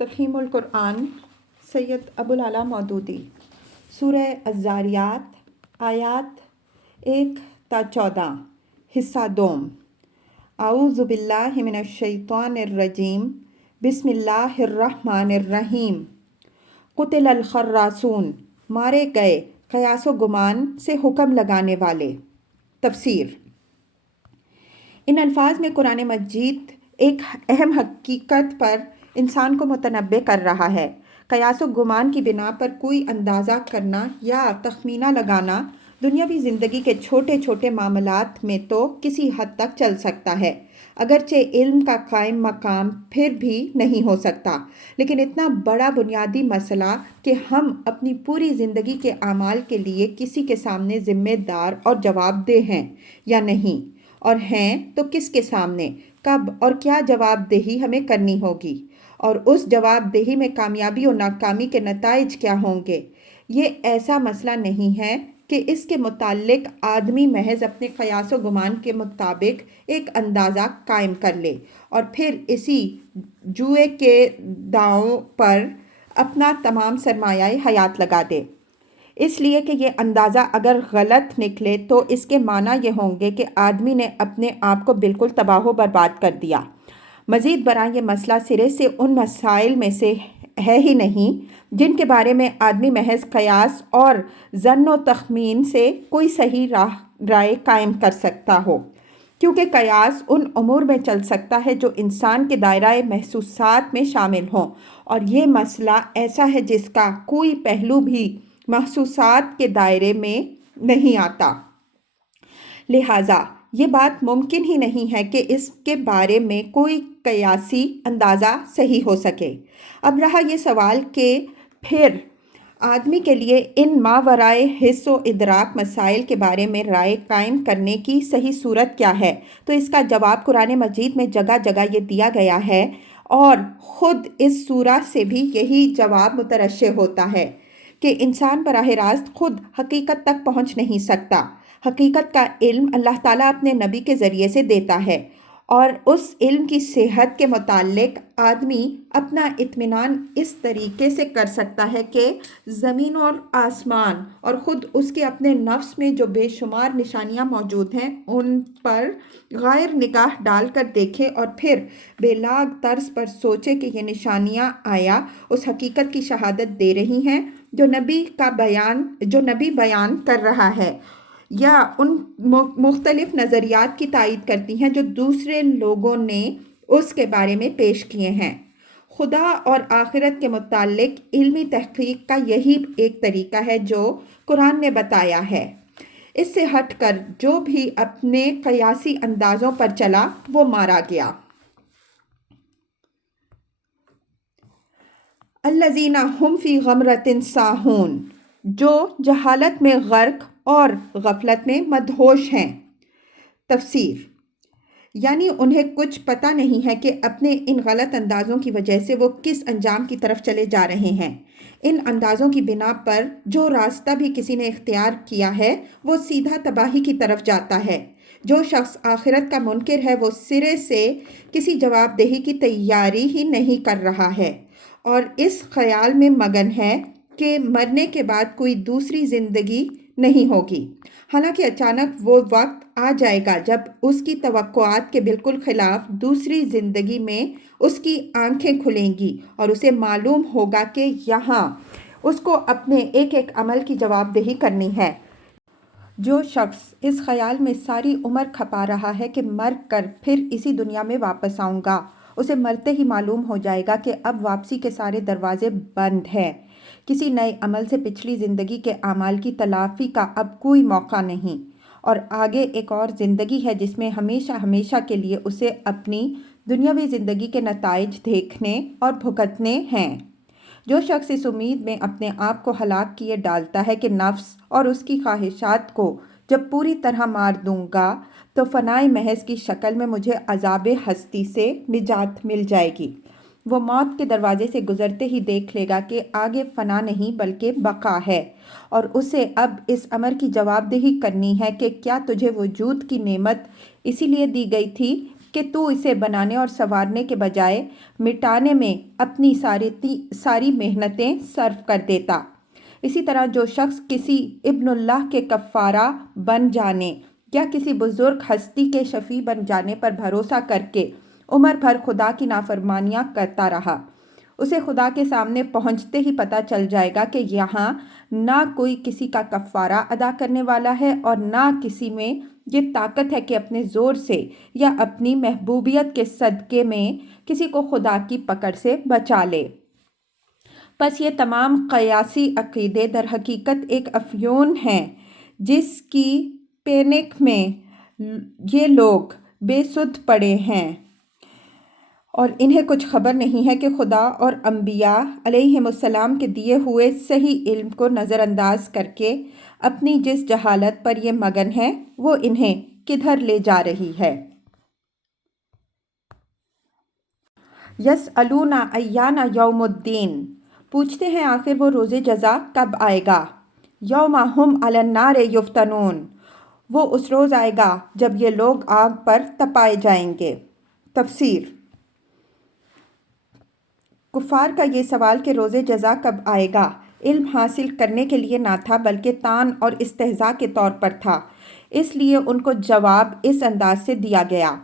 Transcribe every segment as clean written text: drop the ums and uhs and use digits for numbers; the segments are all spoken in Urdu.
تفہیم القرآن سید ابوالعلا مودودی سورہ الذاریات آیات 1 تا 14 حصہ دوم اعوذ باللہ من الشیطان الرجیم بسم اللہ الرحمن الرحیم قتل الخراسون مارے گئے قیاس و گمان سے حکم لگانے والے۔ تفسیر۔ ان الفاظ میں قرآن مجید ایک اہم حقیقت پر انسان کو متنبہ کر رہا ہے۔ قیاس و گمان کی بنا پر کوئی اندازہ کرنا یا تخمینہ لگانا دنیاوی زندگی کے چھوٹے چھوٹے معاملات میں تو کسی حد تک چل سکتا ہے، اگرچہ علم کا قائم مقام پھر بھی نہیں ہو سکتا، لیکن اتنا بڑا بنیادی مسئلہ کہ ہم اپنی پوری زندگی کے اعمال کے لیے کسی کے سامنے ذمہ دار اور جواب دہ ہیں یا نہیں، اور ہیں تو کس کے سامنے، کب اور کیا جواب دہی ہمیں کرنی ہوگی، اور اس جواب دہی میں کامیابی اور ناکامی کے نتائج کیا ہوں گے، یہ ایسا مسئلہ نہیں ہے کہ اس کے متعلق آدمی محض اپنے قیاس و گمان کے مطابق ایک اندازہ قائم کر لے اور پھر اسی جوئے کے داؤں پر اپنا تمام سرمایہ حیات لگا دے۔ اس لیے کہ یہ اندازہ اگر غلط نکلے تو اس کے معنی یہ ہوں گے کہ آدمی نے اپنے آپ کو بالکل تباہ و برباد کر دیا۔ مزید برآں یہ مسئلہ سرے سے ان مسائل میں سے ہے ہی نہیں جن کے بارے میں آدمی محض قیاس اور ظن و تخمین سے کوئی صحیح رائے قائم کر سکتا ہو، کیونکہ قیاس ان امور میں چل سکتا ہے جو انسان کے دائرہ محسوسات میں شامل ہوں، اور یہ مسئلہ ایسا ہے جس کا کوئی پہلو بھی محسوسات کے دائرے میں نہیں آتا، لہٰذا یہ بات ممکن ہی نہیں ہے کہ اس کے بارے میں کوئی قیاسی اندازہ صحیح ہو سکے۔ اب رہا یہ سوال کہ پھر آدمی کے لیے ان ماورائے حس و ادراک مسائل کے بارے میں رائے قائم کرنے کی صحیح صورت کیا ہے، تو اس کا جواب قرآن مجید میں جگہ جگہ یہ دیا گیا ہے، اور خود اس سورہ سے بھی یہی جواب مترشح ہوتا ہے کہ انسان براہ راست خود حقیقت تک پہنچ نہیں سکتا۔ حقیقت کا علم اللہ تعالیٰ اپنے نبی کے ذریعے سے دیتا ہے، اور اس علم کی صحت کے متعلق آدمی اپنا اطمینان اس طریقے سے کر سکتا ہے کہ زمین اور آسمان اور خود اس کے اپنے نفس میں جو بے شمار نشانیاں موجود ہیں ان پر غائر نگاہ ڈال کر دیکھے اور پھر بے لاگ طرز پر سوچے کہ یہ نشانیاں آیا اس حقیقت کی شہادت دے رہی ہیں جو نبی بیان کر رہا ہے، یا ان مختلف نظریات کی تائید کرتی ہیں جو دوسرے لوگوں نے اس کے بارے میں پیش کیے ہیں۔ خدا اور آخرت کے متعلق علمی تحقیق کا یہی ایک طریقہ ہے جو قرآن نے بتایا ہے۔ اس سے ہٹ کر جو بھی اپنے قیاسی اندازوں پر چلا وہ مارا گیا۔ الذین ھم فی غمرۃ ساہون، جو جہالت میں غرق اور غفلت میں مدہوش ہیں۔ تفسیر۔ یعنی انہیں کچھ پتہ نہیں ہے کہ اپنے ان غلط اندازوں کی وجہ سے وہ کس انجام کی طرف چلے جا رہے ہیں۔ ان اندازوں کی بنا پر جو راستہ بھی کسی نے اختیار کیا ہے وہ سیدھا تباہی کی طرف جاتا ہے۔ جو شخص آخرت کا منکر ہے وہ سرے سے کسی جواب دہی کی تیاری ہی نہیں کر رہا ہے، اور اس خیال میں مگن ہے کہ مرنے کے بعد کوئی دوسری زندگی نہیں ہوگی، حالانکہ اچانک وہ وقت آ جائے گا جب اس کی توقعات کے بالکل خلاف دوسری زندگی میں اس کی آنکھیں کھلیں گی اور اسے معلوم ہوگا کہ یہاں اس کو اپنے ایک ایک عمل کی جواب دہی کرنی ہے۔ جو شخص اس خیال میں ساری عمر کھپا رہا ہے کہ مر کر پھر اسی دنیا میں واپس آؤں گا، اسے مرتے ہی معلوم ہو جائے گا کہ اب واپسی کے سارے دروازے بند ہیں، کسی نئے عمل سے پچھلی زندگی کے اعمال کی تلافی کا اب کوئی موقع نہیں، اور آگے ایک اور زندگی ہے جس میں ہمیشہ ہمیشہ کے لیے اسے اپنی دنیاوی زندگی کے نتائج دیکھنے اور بھگتنے ہیں۔ جو شخص اس امید میں اپنے آپ کو ہلاک کیے ڈالتا ہے کہ نفس اور اس کی خواہشات کو جب پوری طرح مار دوں گا تو فنائے محض کی شکل میں مجھے عذاب ہستی سے نجات مل جائے گی، وہ موت کے دروازے سے گزرتے ہی دیکھ لے گا کہ آگے فنا نہیں بلکہ بقا ہے، اور اسے اب اس امر کی جواب دہی کرنی ہے کہ کیا تجھے وجود کی نعمت اسی لیے دی گئی تھی کہ تو اسے بنانے اور سنوارنے کے بجائے مٹانے میں اپنی ساری محنتیں صرف کر دیتا۔ اسی طرح جو شخص کسی ابن اللہ کے کفارہ بن جانے یا کسی بزرگ ہستی کے شفیع بن جانے پر بھروسہ کر کے عمر بھر خدا کی نافرمانیاں کرتا رہا، اسے خدا کے سامنے پہنچتے ہی پتہ چل جائے گا کہ یہاں نہ کوئی کسی کا کفارہ ادا کرنے والا ہے اور نہ کسی میں یہ طاقت ہے کہ اپنے زور سے یا اپنی محبوبیت کے صدقے میں کسی کو خدا کی پکڑ سے بچا لے۔ پس یہ تمام قیاسی عقیدے در حقیقت ایک افیون ہیں جس کی پینک میں یہ لوگ بے سدھ پڑے ہیں اور انہیں کچھ خبر نہیں ہے کہ خدا اور انبیاء علیہم السلام کے دیے ہوئے صحیح علم کو نظر انداز کر کے اپنی جس جہالت پر یہ مگن ہے وہ انہیں کدھر لے جا رہی ہے۔ یسألون ایان یوم الدین، پوچھتے ہیں آخر وہ روز جزا کب آئے گا۔ یوم ہم علی النار یفتنون، وہ اس روز آئے گا جب یہ لوگ آگ پر تپائے جائیں گے۔ تفسیر۔ کفار کا یہ سوال کہ روز جزا کب آئے گا علم حاصل کرنے کے لیے نہ تھا بلکہ طعن اور استہزاء کے طور پر تھا، اس لیے ان کو جواب اس انداز سے دیا گیا۔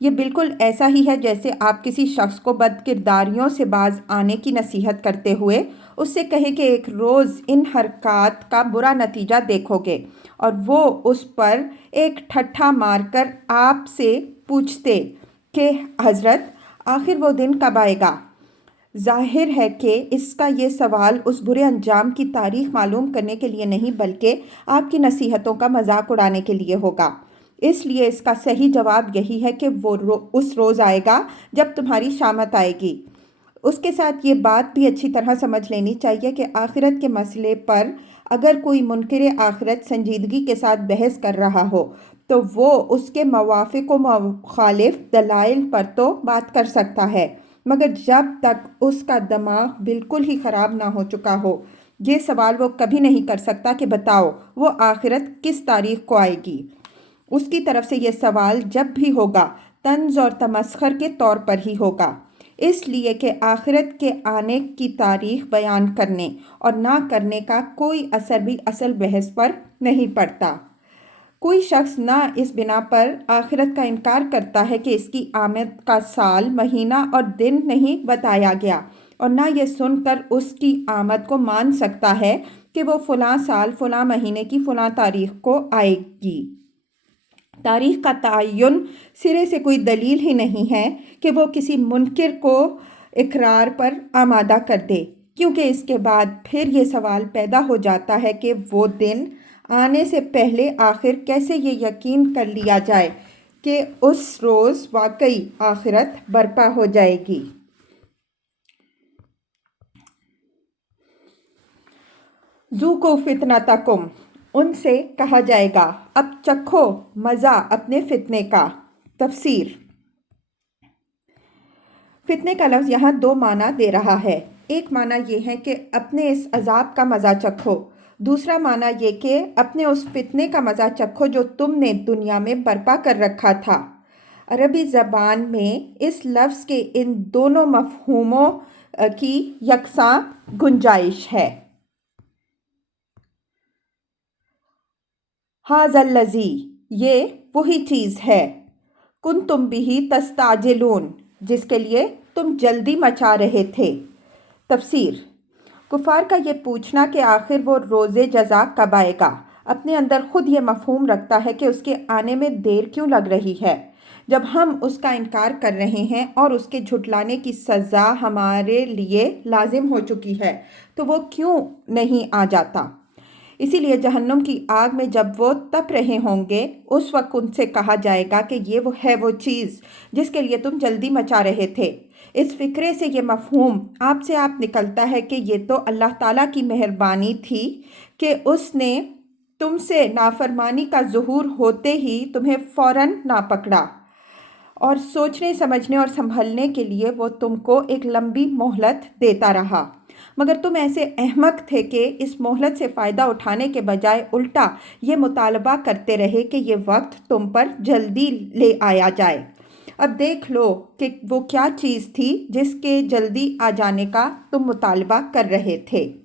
یہ بالکل ایسا ہی ہے جیسے آپ کسی شخص کو بد کرداریوں سے باز آنے کی نصیحت کرتے ہوئے اس سے کہیں کہ ایک روز ان حرکات کا برا نتیجہ دیکھو گے، اور وہ اس پر ایک ٹھٹھا مار کر آپ سے پوچھتے کہ حضرت آخر وہ دن کب آئے گا۔ ظاہر ہے کہ اس کا یہ سوال اس برے انجام کی تاریخ معلوم کرنے کے لیے نہیں بلکہ آپ کی نصیحتوں کا مذاق اڑانے کے لیے ہوگا۔ اس لیے اس کا صحیح جواب یہی ہے کہ وہ اس روز آئے گا جب تمہاری شامت آئے گی۔ اس کے ساتھ یہ بات بھی اچھی طرح سمجھ لینی چاہیے کہ آخرت کے مسئلے پر اگر کوئی منکر آخرت سنجیدگی کے ساتھ بحث کر رہا ہو تو وہ اس کے موافق و مخالف دلائل پر تو بات کر سکتا ہے، مگر جب تک اس کا دماغ بالکل ہی خراب نہ ہو چکا ہو یہ سوال وہ کبھی نہیں کر سکتا کہ بتاؤ وہ آخرت کس تاریخ کو آئے گی۔ اس کی طرف سے یہ سوال جب بھی ہوگا طنز اور تمسخر کے طور پر ہی ہوگا، اس لیے کہ آخرت کے آنے کی تاریخ بیان کرنے اور نہ کرنے کا کوئی اثر بھی اصل بحث پر نہیں پڑتا۔ کوئی شخص نہ اس بنا پر آخرت کا انکار کرتا ہے کہ اس کی آمد کا سال، مہینہ اور دن نہیں بتایا گیا، اور نہ یہ سن کر اس کی آمد کو مان سکتا ہے کہ وہ فلاں سال فلاں مہینے کی فلاں تاریخ کو آئے گی۔ تاریخ کا تعین سرے سے کوئی دلیل ہی نہیں ہے کہ وہ کسی منکر کو اقرار پر آمادہ کر دے، کیونکہ اس کے بعد پھر یہ سوال پیدا ہو جاتا ہے کہ وہ دن آنے سے پہلے آخر کیسے یہ یقین کر لیا جائے کہ اس روز واقعی آخرت برپا ہو جائے گی۔ ذوقوا فتنتکم، ان سے کہا جائے گا اب چکھو مزہ اپنے فتنے کا۔ تفسیر۔ فتنے کا لفظ یہاں دو معنی دے رہا ہے۔ ایک معنی یہ ہے کہ اپنے اس عذاب کا مزہ چکھو، دوسرا معنی یہ کہ اپنے اس فتنے کا مزہ چکھو جو تم نے دنیا میں برپا کر رکھا تھا۔ عربی زبان میں اس لفظ کے ان دونوں مفہوموں کی یکساں گنجائش ہے۔ ھذا الذی، یہ وہی چیز ہے، کنتم بہ تستعجلون، جس کے لیے تم جلدی مچا رہے تھے۔ تفسیر۔ کفار کا یہ پوچھنا کہ آخر وہ روز جزا کب آئے گا اپنے اندر خود یہ مفہوم رکھتا ہے کہ اس کے آنے میں دیر کیوں لگ رہی ہے۔ جب ہم اس کا انکار کر رہے ہیں اور اس کے جھٹلانے کی سزا ہمارے لیے لازم ہو چکی ہے تو وہ کیوں نہیں آ جاتا۔ اسی لیے جہنم کی آگ میں جب وہ تپ رہے ہوں گے اس وقت ان سے کہا جائے گا کہ یہ وہ چیز جس کے لیے تم جلدی مچا رہے تھے۔ اس فکرے سے یہ مفہوم آپ سے آپ نکلتا ہے کہ یہ تو اللہ تعالیٰ کی مہربانی تھی کہ اس نے تم سے نافرمانی کا ظہور ہوتے ہی تمہیں فوراً نہ پکڑا، اور سوچنے سمجھنے اور سنبھلنے کے لیے وہ تم کو ایک لمبی مہلت دیتا رہا، مگر تم ایسے احمق تھے کہ اس مہلت سے فائدہ اٹھانے کے بجائے الٹا یہ مطالبہ کرتے رہے کہ یہ وقت تم پر جلدی لے آیا جائے۔ اب دیکھ لو کہ وہ کیا چیز تھی جس کے جلدی آ جانے کا تم مطالبہ کر رہے تھے۔